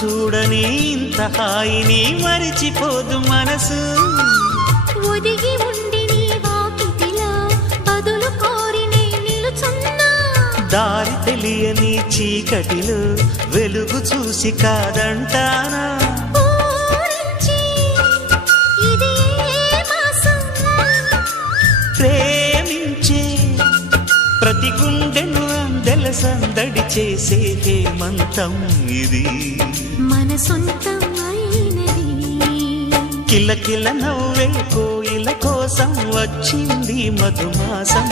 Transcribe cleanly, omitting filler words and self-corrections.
చూడని ఇంత హాయిని మరిచిపోదు మనసు ఒదిగి ఉండి నీ వాకిటిలో బదులు కోరి నే నిలుచున్నా దారి తెలియని చీకటిలో వెలుగు చూసి కాదంటానా ప్రేమించే ప్రతి గుండెను అందెల సందడి చేసే హేమంతం ఇది మన సొంతం అయినది కిలకిల నవ్వే కోయిల కోసం వచ్చింది మధుమాసం